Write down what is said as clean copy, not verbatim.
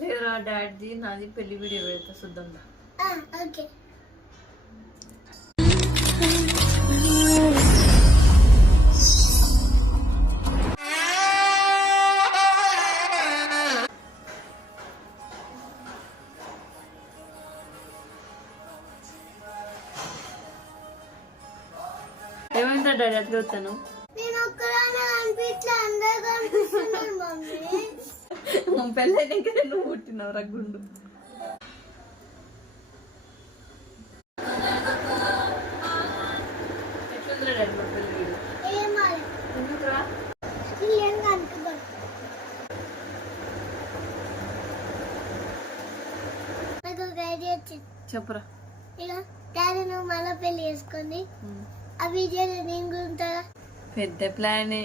లేదురా డాడీ నాది పెళ్లి వీడియో పెడతా చూద్దాం. ఓకే. ఏమైందా డాడీ అట్లా వస్తాను? పెళ్ళైనాక నువ్వు పుట్టినావు రగ్గుండు. ఎట్లుందిరా డాడీ మా పెళ్లి వీడియో? ఎందుకురా? చెప్పురా. డాడీ నువ్వు మళ్ళీ పెళ్లి చేసుకొని ఆ వీడియోలో నేను గుంటా. పెద్ద ప్లానే.